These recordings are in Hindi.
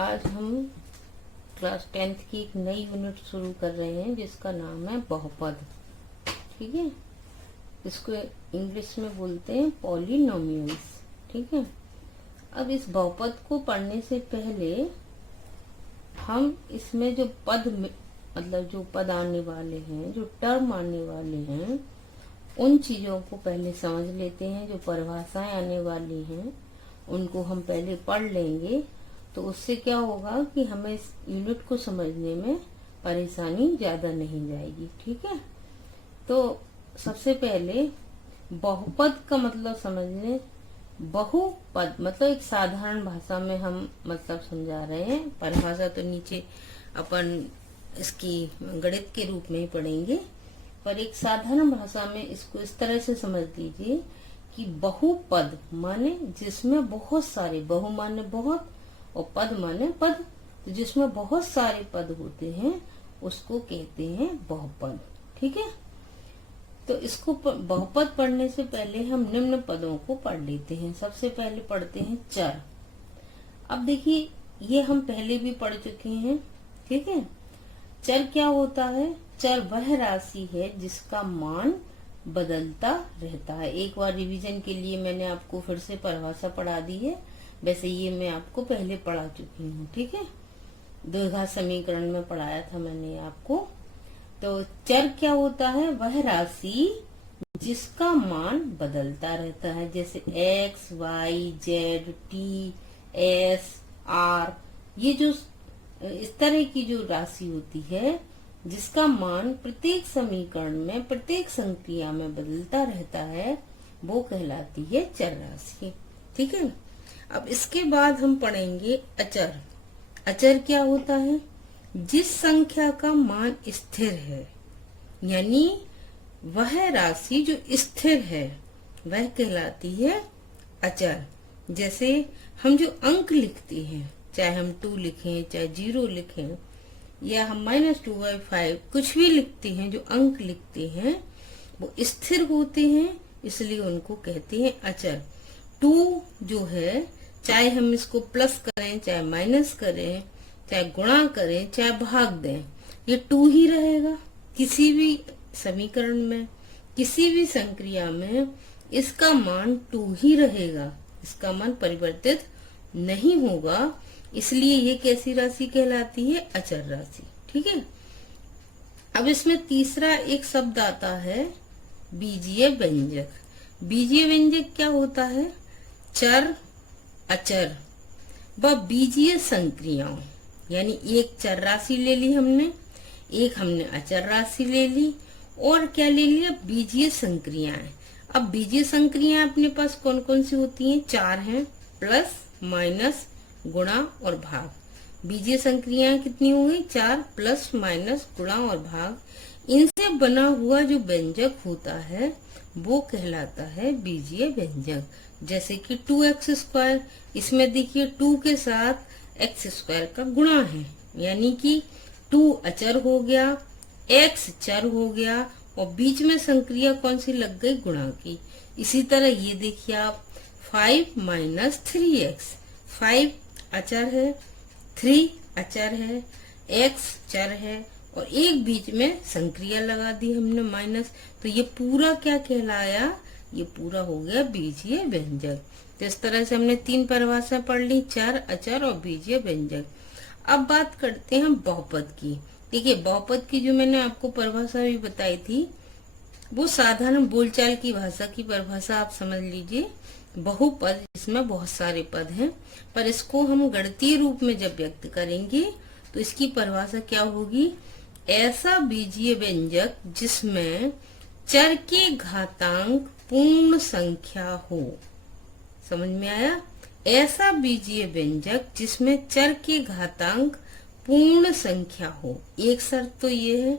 आज हम क्लास 10th की एक नई यूनिट शुरू कर रहे हैं जिसका नाम है बहुपद। ठीक है, इसको इंग्लिश में बोलते हैं पॉलिनोमियल्स। ठीक है, अब इस बहुपद को पढ़ने से पहले हम इसमें जो मतलब जो पद आने वाले हैं, जो टर्म आने वाले हैं, उन चीजों को पहले समझ लेते हैं। जो परिभाषाएं आने वाली हैं उनको हम पहले पढ़ लेंगे, तो उससे क्या होगा कि हमें इस यूनिट को समझने में परेशानी ज्यादा नहीं जाएगी। ठीक है, तो सबसे पहले बहुपद का मतलब समझ लें। बहुपद मतलब एक साधारण भाषा में हम मतलब समझा रहे हैं। परिभाषा तो नीचे अपन इसकी गणित के रूप में ही पढ़ेंगे, पर एक साधारण भाषा में इसको इस तरह से समझ लीजिए कि बहुपद माने जिसमें बहुत सारे, बहु माने बहुत और पद माने पद, तो जिसमें बहुत सारे पद होते हैं उसको कहते हैं बहुपद। ठीक है, तो इसको बहुपद पढ़ने से पहले हम निम्न पदों को पढ़ लेते हैं। सबसे पहले पढ़ते हैं चर। अब देखिए, ये हम पहले भी पढ़ चुके हैं। ठीक है, चर क्या होता है? चर वह राशि है जिसका मान बदलता रहता है। एक बार रिवीजन के लिए मैंने आपको फिर से परिभाषा पढ़ा दी है, वैसे ये मैं आपको पहले पढ़ा चुकी हूँ। ठीक है, द्विघात समीकरण में पढ़ाया था मैंने आपको। तो चर क्या होता है? वह राशि जिसका मान बदलता रहता है, जैसे x, y, z, t, s, r, ये जो इस तरह की जो राशि होती है जिसका मान प्रत्येक समीकरण में, प्रत्येक संक्रिया में बदलता रहता है, वो कहलाती है चर राशि। ठीक है, अब इसके बाद हम पढ़ेंगे अचर। अचर क्या होता है? जिस संख्या का मान स्थिर है, यानी वह राशि जो स्थिर है वह कहलाती है अचर। जैसे हम जो अंक लिखते हैं, चाहे हम 2 लिखें, चाहे 0 लिखें, या हम -2/5 कुछ भी लिखते हैं, जो अंक लिखते हैं वो स्थिर होते हैं, इसलिए उनको कहते हैं अचर। 2 जो है, चाहे हम इसको प्लस करें, चाहे माइनस करें, चाहे गुणा करें, चाहे भाग दें, ये 2 ही रहेगा। किसी भी समीकरण में, किसी भी संक्रिया में इसका मान 2 ही रहेगा, इसका मान परिवर्तित नहीं होगा, इसलिए ये कैसी राशि कहलाती है? अचर राशि। ठीक है, अब इसमें तीसरा एक शब्द आता है बीजीय व्यंजक। बीजीय व्यंजक क्या होता है? चर, अचर व बीजीय संक्रियाओं, यानी एक चर राशि ले ली हमने, एक हमने अचर राशि ले ली, और क्या ले लिया? बीजीय संक्रियाएं। अब बीजीय संक्रियाएं अपने पास कौन कौन सी होती हैं? 4 हैं, प्लस, माइनस, गुणा और भाग। बीजीय संक्रियाएं कितनी हो गई? 4 प्लस माइनस गुणा और भाग। इनसे बना हुआ जो व्यंजक होता है वो कहलाता है बीजीय व्यंजक। जैसे कि 2x², इसमें देखिए 2 के साथ x² का गुणा है, यानी कि 2 अचर हो गया, x चर हो गया, और बीच में संक्रिया कौन सी लग गई? गुणा की। इसी तरह ये देखिए आप, 5 - 3x, 5 अचर है, 3 अचर है, x चर है, और एक बीच में संक्रिया लगा दी हमने माइनस, तो ये पूरा क्या कहलाया? ये पूरा हो गया बीजीय व्यंजक। तो इस तरह से हमने 3 परिभाषा पढ़ ली, चर, अचर और बीजीय व्यंजक। अब बात करते हैं बहुपद की। देखिए, बहुपद की जो मैंने आपको परिभाषा भी बताई थी वो साधारण बोलचाल की भाषा की परिभाषा आप समझ लीजिए। बहुपद, इसमें बहुत सारे पद हैं, पर इसको हम गणितीय रूप में जब व्यक्त करेंगे तो इसकी परिभाषा क्या होगी? ऐसा बीजीय व्यंजक जिसमें चर के घातांक पूर्ण संख्या हो। समझ में आया? ऐसा बीजीय व्यंजक जिसमें चर के घातांक पूर्ण संख्या हो। एक शर्त तो ये है।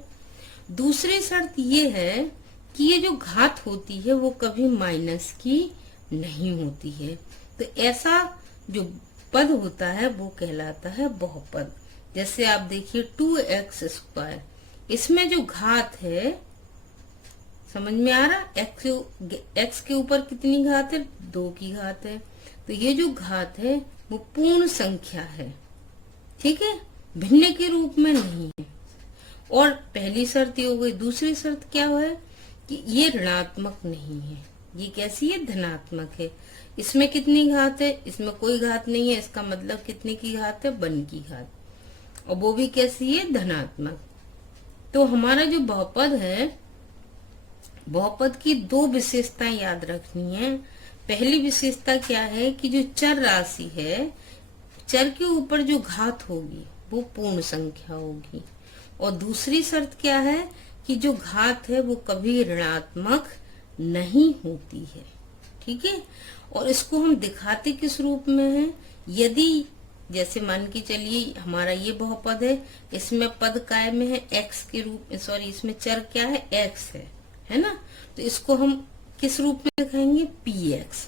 दूसरी शर्त ये है कि ये जो घात होती है वो कभी माइनस की नहीं होती है। तो ऐसा जो पद होता है वो कहलाता है बहुपद। जैसे आप देखिए 2x², इसमें जो घात है, समझ में आ रहा? x के ऊपर कितनी घात है? 2 की घात है। तो ये जो घात है वो पूर्ण संख्या है। ठीक है, भिन्न के रूप में नहीं है। और पहली शर्त ये हो गई। दूसरी शर्त क्या है कि ये ऋणात्मक नहीं है। ये कैसी है? धनात्मक है। इसमें कितनी घात है? इसमें कोई घात नहीं है। इसका मतलब कितने की घात है? 1 की घात। और वो भी कैसी है? धनात्मक। तो हमारा जो बहुपद है, बहुपद की 2 विशेषताएं याद रखनी है। पहली विशेषता क्या है कि जो चर राशि है, चर के ऊपर जो घात होगी वो पूर्ण संख्या होगी। और दूसरी शर्त क्या है कि जो घात है वो कभी ऋणात्मक नहीं होती है। ठीक है, और इसको हम दिखाते किस रूप में है? यदि जैसे मान के चलिए हमारा ये बहुपद है, इसमें पद काय में है x के रूप, सॉरी इसमें चर क्या है? x है ना? तो इसको हम किस रूप में दिखाएंगे? px।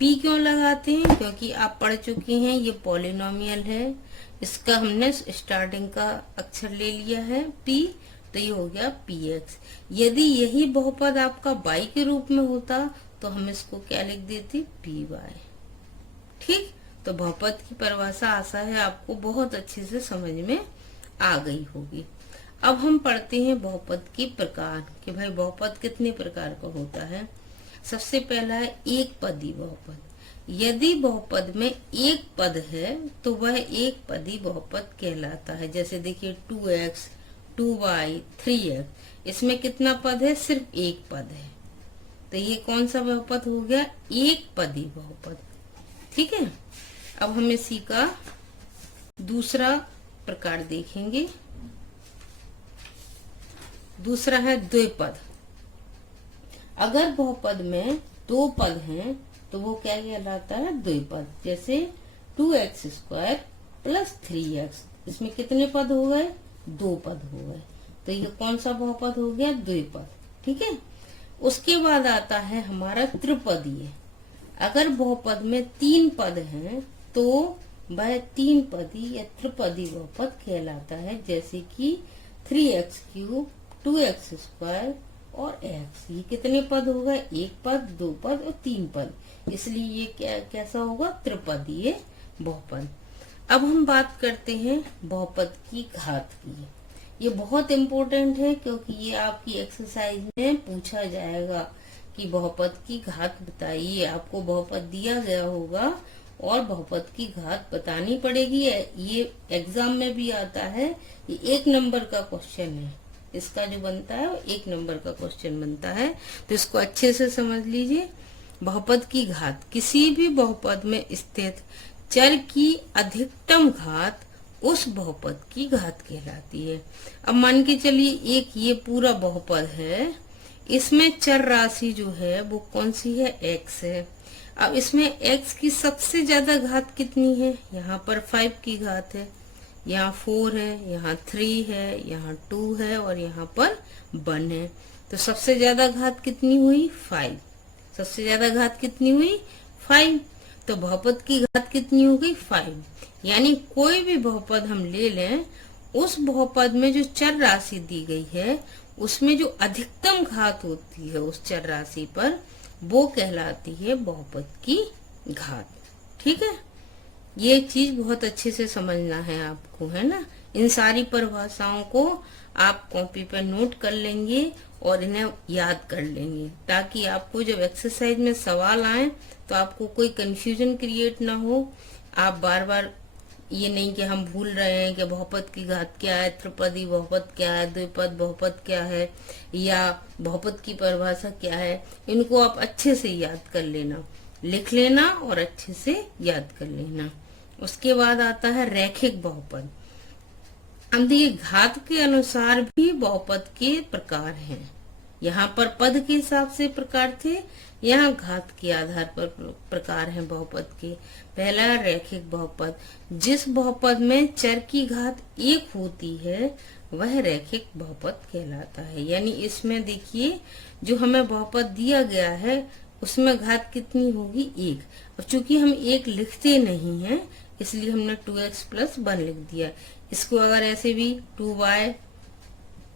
p क्यों लगाते हैं? क्योंकि आप पढ़ चुके हैं ये पॉलिनोमियल है। इसका हमने स्टार्टिंग का अक्षर ले लिया है p, तो ये हो गया px। यदि यही बहुपद आपका y के रूप में होता तो हम इसको क्या लिख देते? py। ठीक, तो बहुपद की परिभाषा आशा है आपको बहुत अच्छे से समझ में आ गई होगी। अब हम पढ़ते हैं बहुपद के प्रकार कि भाई बहुपद कितने प्रकार का होता है। सबसे पहला है एक पदी बहुपद। यदि बहुपद में एक पद है तो वह एक पदी बहुपद कहलाता है। जैसे देखिए 2x, 2y, 3x, इसमें कितना पद है? सिर्फ एक पद है। तो ये कौन सा बहुपद हो गया? एक पदी बहुपद। ठीक है, अब हम इसी का दूसरा प्रकार देखेंगे। दूसरा है द्विपद। अगर बहुपद में 2 पद हैं तो वो क्या कहलाता है? द्विपद। जैसे 2x² + 3x, इसमें कितने पद हो गए? 2 पद हो गए। तो ये कौन सा बहुपद हो गया? द्विपद। ठीक है, उसके बाद आता है हमारा त्रिपदीय। अगर बहुपद में 3 पद हैं तो वह 3 पदी या त्रिपदी बहुपद कहलाता है। जैसे कि 3x3, 2x² और x। ये कितने पद हो गए? 1 पद, 2 पद और 3 पद, इसलिए ये कैसा होगा? त्रिपदीय बहुपद। अब हम बात करते हैं बहुपद की घात की। ये बहुत इम्पोर्टेंट है क्योंकि ये आपकी एक्सरसाइज में पूछा जाएगा कि बहुपद की घात बताइए। आपको बहुपद दिया गया होगा और बहुपद की घात बतानी पड़ेगी। ये एग्जाम में भी आता है। ये 1 नंबर का क्वेश्चन है। इसका जो बनता है वो 1 नंबर का क्वेश्चन बनता है। तो इसको अच्छे से समझ लीजिए। बहुपद की घात किसी भी बहुपद में स्थित चर की अधिकतम घात उस बहुपद की घात कहलाती है। अब मान के चलिए एक ये पूरा बहुपद है, इसमें चर राशि जो है वो कौन सी है? x है। अब इसमें x की सबसे ज्यादा घात कितनी है? यहाँ पर 5 की घात है, यहाँ 4 है, यहाँ 3 है, यहाँ 2 है और यहाँ पर 1 है। तो सबसे ज्यादा घात कितनी हुई? 5। सबसे ज्यादा घात कितनी हुई? 5। तो बहुपद की घात कितनी हो गई? 5। यानी कोई भी बहुपद हम ले लें, उस बहुपद में जो चर राशि दी गई है उसमें जो अधिकतम घात होती है उस चर राशि पर, वो कहलाती है बहुपद की घात। ठीक है, ये चीज बहुत अच्छे से समझना है आपको, है ना। इन सारी परिभाषाओं को आप कॉपी पर नोट कर लेंगे और इन्हें याद कर लेंगे, ताकि आपको जब एक्सरसाइज में सवाल आए तो आपको कोई कंफ्यूजन क्रिएट ना हो। आप बार बार ये नहीं कि हम भूल रहे हैं कि बहुपद की घात क्या है, त्रिपदी बहुपद क्या है, द्विपद बहुपद क्या है, या बहुपद की परिभाषा क्या है। इनको आप अच्छे से याद कर लेना, लिख लेना और अच्छे से याद कर लेना। उसके बाद आता है रैखिक बहुपद। अब देखिए घात के अनुसार भी बहुपद के प्रकार हैं। यहाँ पर पद के हिसाब से प्रकार थे, यहाँ घात के आधार पर प्रकार हैं बहुपद के। पहला रैखिक बहुपद। जिस बहुपद में चर की घात 1 होती है वह रैखिक बहुपद कहलाता है। यानी इसमें देखिए जो हमें बहुपद दिया गया है उसमें घात कितनी होगी? 1। अब चूंकि हम 1 लिखते नहीं हैं इसलिए हमने 2x + 1 लिख दिया। इसको अगर ऐसे भी 2y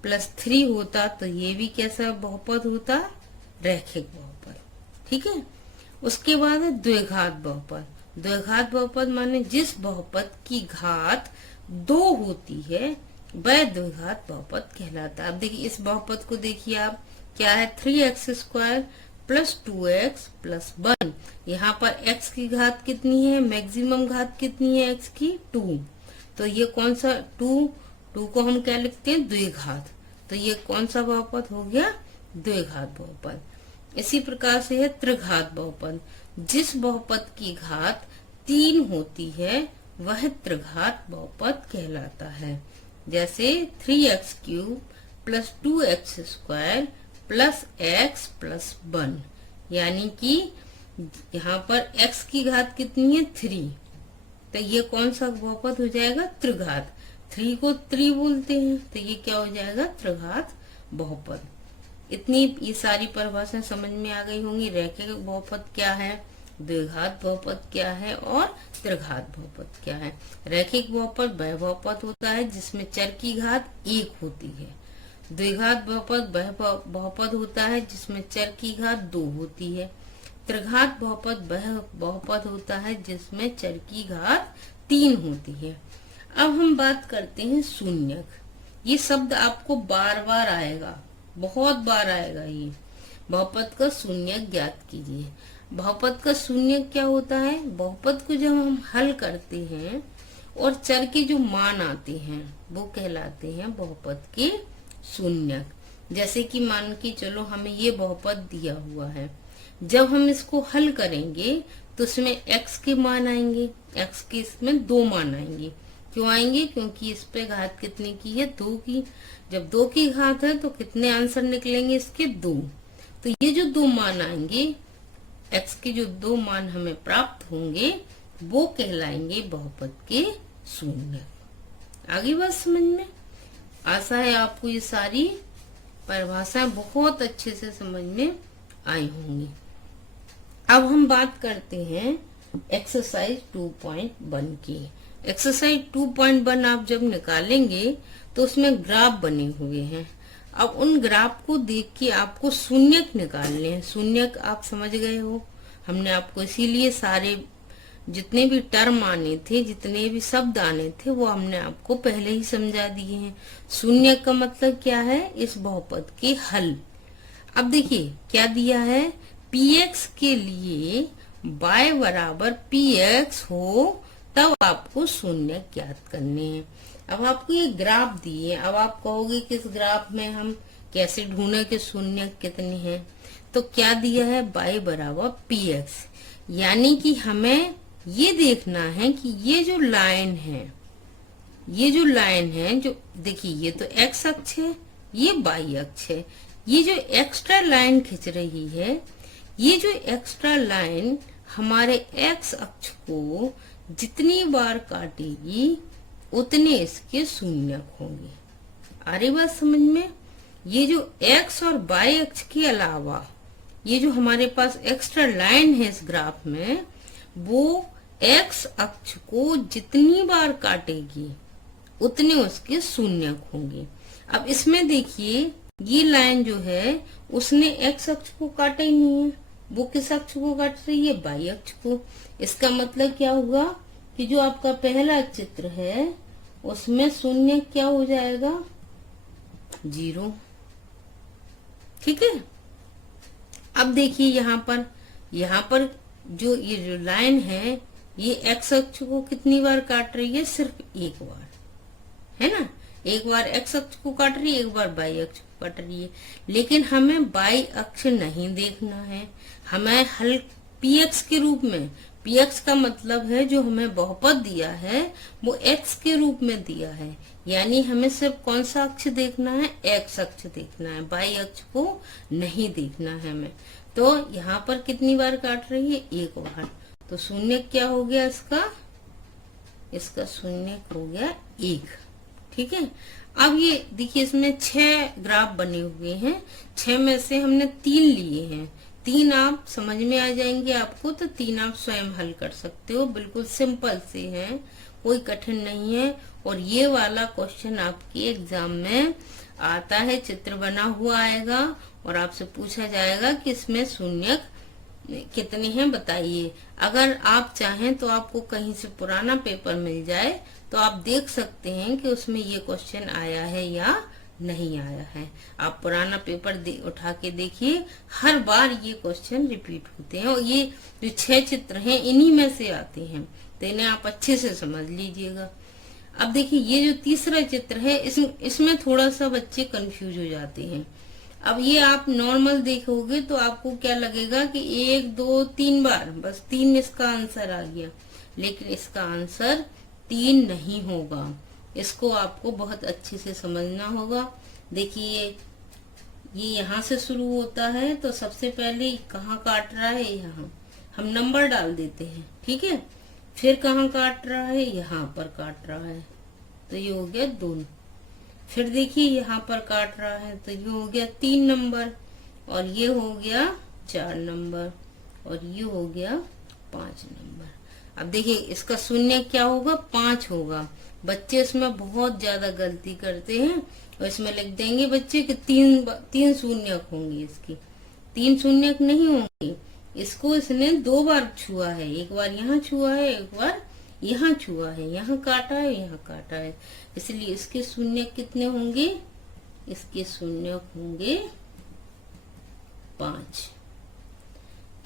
+ 3 होता तो ये भी कैसा बहुपद होता? रैखिक बहुपद। ठीक है, उसके बाद है द्विघात बहुपद। द्विघात बहुपद माने जिस बहुपद की घात दो होती है वह द्विघात बहुपद कहलाता है। अब देखिए इस बहुपद को देखिए आप, क्या है 3x² प्लस 2x प्लस 1। यहाँ पर x की घात कितनी है, मैक्सिमम घात कितनी है x की 2। तो ये कौन सा 2 को हम क्या लिखते हैं, द्विघात। तो ये कौन सा बहुपद हो गया, द्विघात बहुपद। इसी प्रकार से है त्रिघात बहुपद। जिस बहुपद की घात 3 होती है वह त्रिघात बहुपद कहलाता है। जैसे 3x³ plus 2x² plus x plus 1, यानी कि यहाँ पर x की घात कितनी है 3। तो ये कौन सा बहुपद हो जाएगा, त्रिघात। 3 को 3 बोलते हैं, तो ये क्या हो जाएगा, त्रिघात बहुपद। इतनी ये सारी परिभाषाएं समझ में आ गई होंगी। रैखिक बहुपद क्या है, द्विघात बहुपद क्या है और त्रिघात बहुपद क्या है। रैखिक बहुपद वह बहुपद होता है जिसमें चर की घात 1 होती है। द्विघात बहुपद वह बहुपद होता है जिसमें चर की घात 2 होती है। त्रिघात बहुपद वह बहुपद होता है जिसमें चर की घात 3 होती है। अब हम बात करते हैं शून्यक। ये शब्द आपको बार बार आएगा, बहुत बार आएगा। ये बहुपद का शून्यक ज्ञात कीजिए। बहुपद का शून्यक क्या होता है, बहुपद को जब हम हल करते हैं और चर के जो मान आते हैं वो कहलाते हैं बहुपद के शून्यक। जैसे कि मान के चलो हमें ये बहुपद दिया हुआ है, जब हम इसको हल करेंगे तो इसमें x के मान आएंगे, x के इसमें 2 मान आएंगे। क्यों आएंगे, क्योंकि इस पे घात कितने की है, 2 की। जब 2 की घात है तो कितने आंसर निकलेंगे इसके, 2। तो ये जो 2 मान आएंगे, x के जो 2 मान हमें प्राप्त होंगे वो कहलाएंगे बहुपद के शून्यक। आगे बात समझ में? आशा है आपको ये सारी परिभाषाएं बहुत अच्छे से समझ में आई होंगी। अब हम बात करते हैं एक्सरसाइज 2.1 की। एक्सरसाइज 2.1 आप जब निकालेंगे तो उसमें ग्राफ बने हुए हैं। अब उन ग्राफ को देख के आपको शून्यक निकालने हैं। शून्यक आप समझ गए हो, हमने आपको इसीलिए सारे जितने भी टर्म आने थे, जितने भी शब्द आने थे, वो हमने आपको पहले ही समझा दिए हैं। शून्यक का मतलब क्या है, इस बहुपद के हल। अब देखिए क्या दिया है, px के लिए y बराबर px हो तब आपको शून्यक ज्ञात करने हैं। अब आपको ये ग्राफ दिए, अब आप कहोगे कि इस ग्राफ में हम कैसे ढूंढे कि शून्यक कितने हैं। तो क्या दिया है, y बराबर px, यानी कि हमें ये देखना है कि ये जो लाइन है, ये जो लाइन है, जो देखिए ये तो x अक्ष है, ये y अक्ष है। ये जो एक्स्ट्रा लाइन खिंच रही है, ये जो एक्स्ट्रा लाइन हमारे x अक्ष को जितनी बार काटेगी उतने इसके शून्यक होंगे। आ रही बात समझ में? ये जो x और y अक्ष के अलावा ये जो हमारे पास एक्स्ट्रा लाइन है इस ग्राफ में, वो x अक्ष को जितनी बार काटेगी उतने उसके शून्यक होंगे। अब इसमें देखिए ये लाइन जो है उसने x अक्ष को काटा ही नहीं है, वो किस अक्ष को काट रही है, y अक्ष को। इसका मतलब क्या हुआ कि जो आपका पहला चित्र है उसमें शून्य क्या हो जाएगा, 0। ठीक है। अब देखिए यहाँ पर जो ये जो लाइन है ये x अक्ष को कितनी बार काट रही है, सिर्फ एक बार, है ना। एक बार x अक्ष को काट रही है, एक बार y अक्ष को काट रही है। लेकिन हमें y अक्ष नहीं देखना है, हमें हल px के रूप में, px का मतलब है जो हमें बहुपद दिया है वो x के रूप में दिया है, यानी हमें सिर्फ कौन सा अक्ष देखना है, x अक्ष देखना है, y अक्ष को नहीं देखना है हमें। तो यहाँ पर कितनी बार काट रही है, एक बार। तो शून्य क्या हो गया इसका शून्य हो गया 1। ठीक है। अब ये देखिए इसमें 6 ग्राफ बने हुए हैं, 6 में से हमने 3 लिए हैं। 3 आप समझ में आ जाएंगे आपको, तो 3 आप स्वयं हल कर सकते हो, बिल्कुल सिंपल से हैं, कोई कठिन नहीं है। और ये वाला क्वेश्चन आपके एग्जाम में आता है, चित्र बना हुआ आएगा और आपसे पूछा जाएगा कि इसमें शून्यक कितने हैं बताइए। अगर आप चाहें तो आपको कहीं से पुराना पेपर मिल जाए तो आप देख सकते हैं कि उसमें ये क्वेश्चन आया है या नहीं आया है। आप पुराना पेपर उठा के देखिए, हर बार ये क्वेश्चन रिपीट होते हैं और ये जो 6 चित्र हैं इन्हीं में से आते हैं, तो इन्हें आप अच्छे से समझ लीजिएगा। अब देखिए ये जो तीसरा चित्र है इसमें थोड़ा सा बच्चे कंफ्यूज हो जाते हैं। अब ये आप नॉर्मल देखोगे तो आपको क्या लगेगा कि 1 2 3 बार, बस 3 इसका आंसर आ गया, लेकिन इसका आंसर 3 नहीं होगा। इसको आपको बहुत अच्छे से समझना होगा। देखिए ये यहाँ से शुरू होता है, तो सबसे पहले कहाँ काट रहा है, यहाँ हम नंबर डाल देते हैं, ठीक है। फिर कहाँ काट रहा है, यहाँ पर काट रहा है, तो ये हो गया 2। फिर देखिए यहाँ पर काट रहा है, तो ये हो गया 3 नंबर, और ये हो गया 4 नंबर, और ये हो गया 5 नंबर। अब देखिए इसका शून्य क्या होगा, 5 होगा। बच्चे इसमें बहुत ज्यादा गलती करते हैं और इसमें लिख देंगे बच्चे कि 3 शून्यक होंगे। इसकी 3 शून्यक नहीं होंगे। इसको इसने 2 बार छुआ है, एक बार यहाँ छुआ है, एक बार यहाँ छुआ है, यहाँ काटा है, यहाँ काटा है, इसलिए इसके शून्यक कितने होंगे, इसके शून्यक होंगे 5।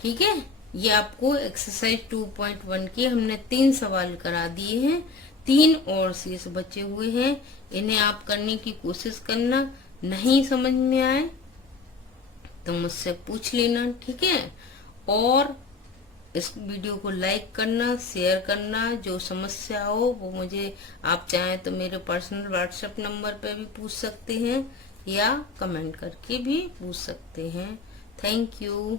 ठीक है। ये आपको एक्सरसाइज 2.1 के हमने 3 सवाल करा दिए हैं, 3 और शेष बचे हुए हैं। इन्हें आप करने की कोशिश करना, नहीं समझ में आए तो मुझसे पूछ लेना, ठीक है। और इस वीडियो को लाइक करना, शेयर करना। जो समस्या हो वो मुझे आप चाहें तो मेरे पर्सनल व्हाट्सएप नंबर पे भी पूछ सकते हैं या कमेंट करके भी पूछ सकते हैं। Thank you.